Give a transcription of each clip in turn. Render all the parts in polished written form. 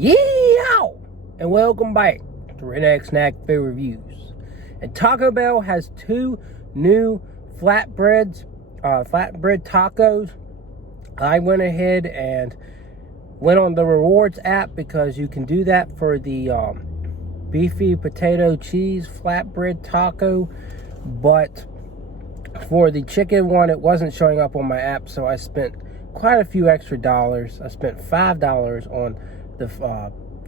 Yeah! And welcome back to Redneck Snack Food Reviews. And Taco Bell has two new flatbread tacos. I went ahead and went on the rewards app because you can do that for the Beefy Potato Cheese Flatbread Taco. But for the chicken one, it wasn't showing up on my app, so I spent quite a few extra dollars. I spent $5 on the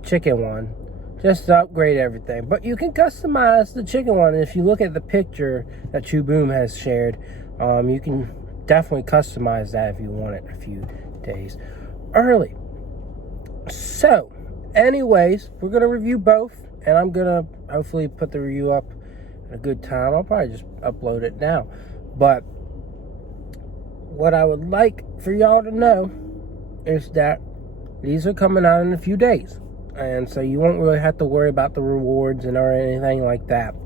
chicken one just to upgrade everything. But you can customize the chicken one. And if you look at the picture that Chew Boom has shared, you can definitely customize that if you want it a few days early. So, anyways, we're going to review both, and I'm going to hopefully put the review up at a good time. I'll probably just upload it now. But what I would like for y'all to know is that these are coming out in a few days. And so you won't really have to worry about the rewards and or anything like that.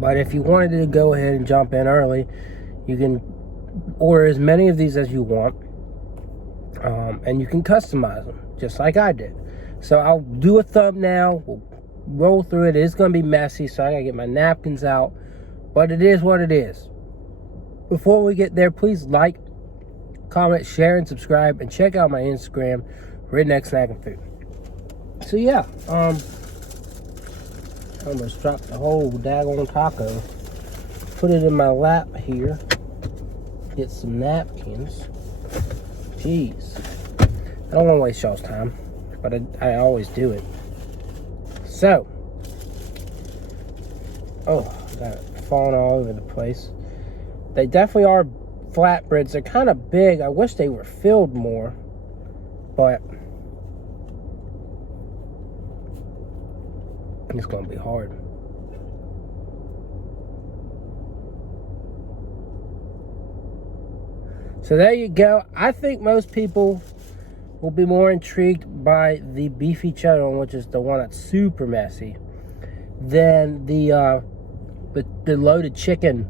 But if you wanted to go ahead and jump in early, you can order as many of these as you want. And you can customize them, just like I did. So I'll do a thumbnail. We'll roll through it. It's going to be messy, so I got to get my napkins out. But it is what it is. Before we get there, please like, comment, share, and subscribe. And check out my Instagram, Redneck Snack and Food. So yeah, I almost dropped the whole daggone taco. Put it in my lap here. Get some napkins. Jeez. I don't want to waste y'all's time, but I always do it. So, oh, got it falling all over the place. They definitely are flatbreads. They're kind of big. I wish they were filled more, but it's going to be hard. So there you go. I think most people will be more intrigued by the beefy cheddar one, which is the one that's super messy, than the loaded chicken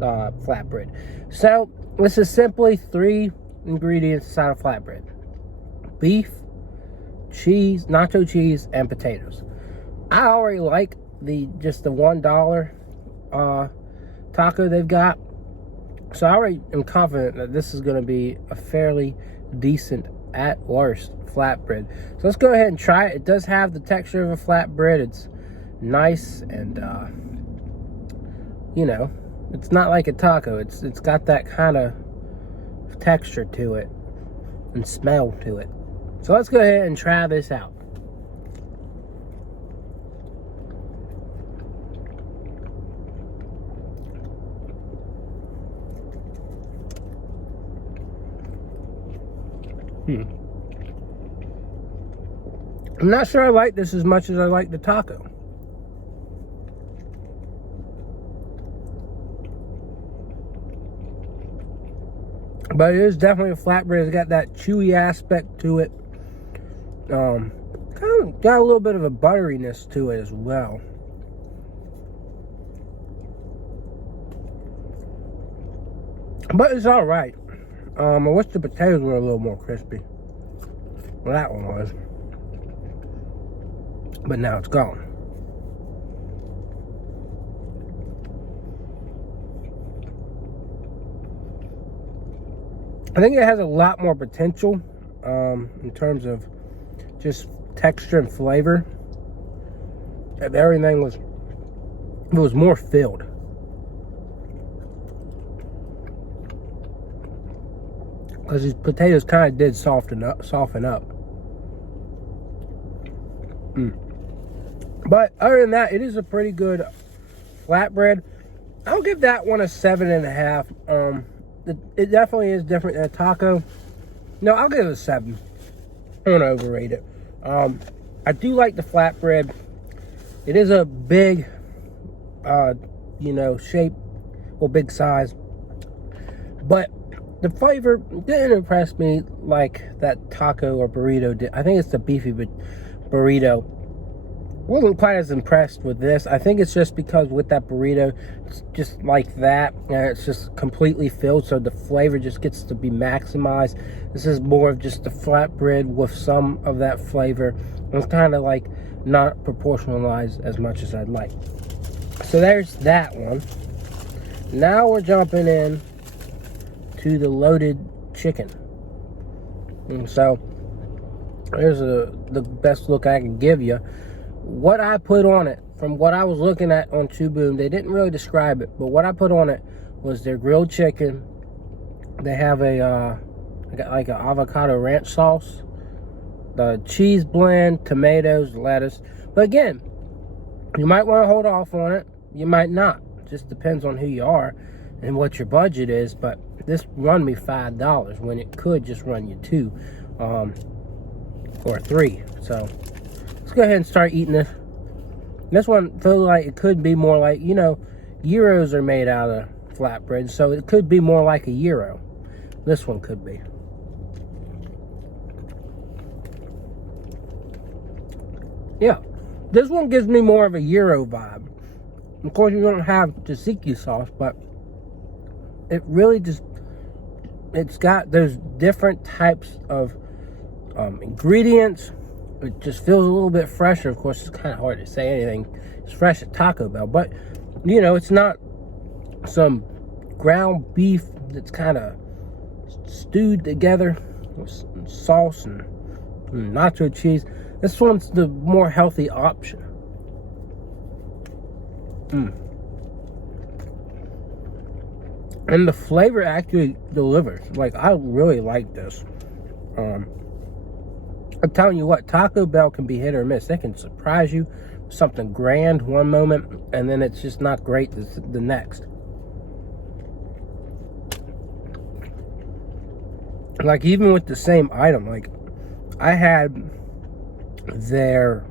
flatbread. So this is simply 3 ingredients inside a flatbread: beef, cheese, nacho cheese, and potatoes. I already like the $1 taco they've got, so I already am confident that this is going to be a fairly decent, at worst, flatbread. So let's go ahead and try it. It does have the texture of a flatbread. It's nice and you know, it's not like a taco. It's got that kind of texture to it and smell to it. So let's go ahead and try this out. I'm not sure I like this as much as I like the taco. But it is definitely a flatbread. It's got that chewy aspect to it. Kind of got a little bit of a butteriness to it as well. But it's all right. I wish the potatoes were a little more crispy. Well, that one was. But now it's gone. I think it has a lot more potential in terms of just texture and flavor. If everything was more filled. Because these potatoes kind of did soften up. But other than that, it is a pretty good flatbread. I'll give that one a 7.5. It definitely is different than a taco. No, I'll give it a 7. I don't want to overrate it. I do like the flatbread. It is a big, shape, or big size. But the flavor didn't impress me like that taco or burrito did. I think it's the beefy burrito. Wasn't quite as impressed with this. I think it's just because with that burrito, it's just like that, and it's just completely filled, so the flavor just gets to be maximized. This is more of just the flatbread with some of that flavor. It's kind of like not proportionalized as much as I'd like. So there's that one. Now we're jumping in to the loaded chicken. And so there's the best look I can give you. What I put on it, from what I was looking at on Chuboom, they didn't really describe it, but what I put on it was their grilled chicken. They have like an avocado ranch sauce, the cheese blend, tomatoes, lettuce. But again, you might want to hold off on it. You might not. It just depends on who you are and what your budget is. But this run me $5 when it could just run you $2 or $3. So let's go ahead and start eating this. This one feels like it could be more like, you know, gyros are made out of flatbread, so it could be more like a gyro. This one could be. Yeah, this one gives me more of a gyro vibe. Of course, you don't have tzatziki sauce, but it really just, it's got those different types of ingredients. It just feels a little bit fresher. Of course, it's kind of hard to say anything it's fresh at Taco Bell, but you know, it's not some ground beef that's kind of stewed together with sauce and nacho cheese. This one's the more healthy option. And the flavor actually delivers. Like, I really like this. I'm telling you what, Taco Bell can be hit or miss. They can surprise you with something grand one moment, and then it's just not great the next. Like, even with the same item, like, I had their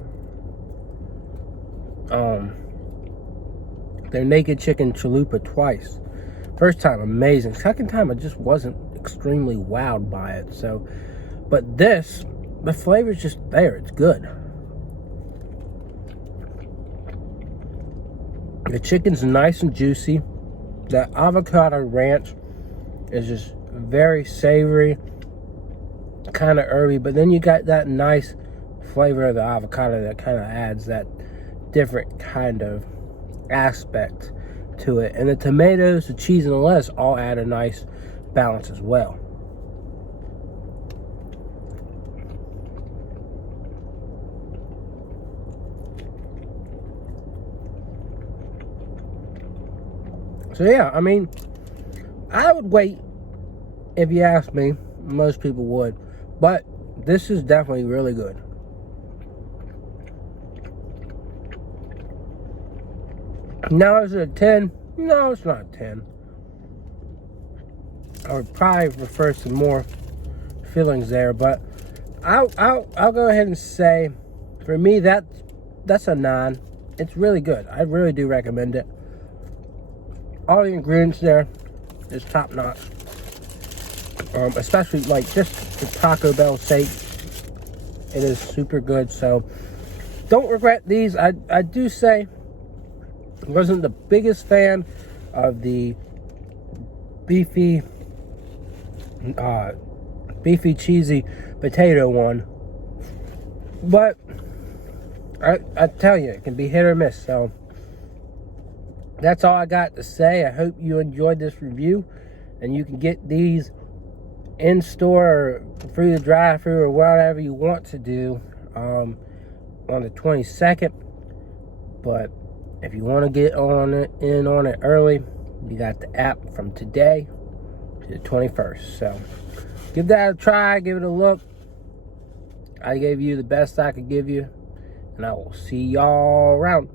naked chicken chalupa twice. First time, amazing. Second time, I just wasn't extremely wowed by it. So, but this, the flavor's just there. It's good. The chicken's nice and juicy. That avocado ranch is just very savory, kind of herby, but then you got that nice flavor of the avocado that kind of adds that different kind of aspect to it. And the tomatoes, the cheese, and the lettuce all add a nice balance as well. So yeah, I mean, I would wait if you asked me. Most people would, but this is definitely really good. Now, is it a 10? No, it's not a 10. I would probably prefer some more fillings there, but I'll go ahead and say, for me, that's a 9. It's really good. I really do recommend it. All the ingredients there is top notch. Especially like just the Taco Bell sake, it is super good. So don't regret these. I do say I wasn't the biggest fan of the beefy cheesy potato one, but I tell you, it can be hit or miss. So that's all I got to say. I hope you enjoyed this review, and you can get these in store or through the drive-thru or whatever you want to do on the 22nd. But if you want to get on it early, you got the app from today to the 21st. So give that a try, give it a look. I gave you the best I could give you, and I will see y'all around.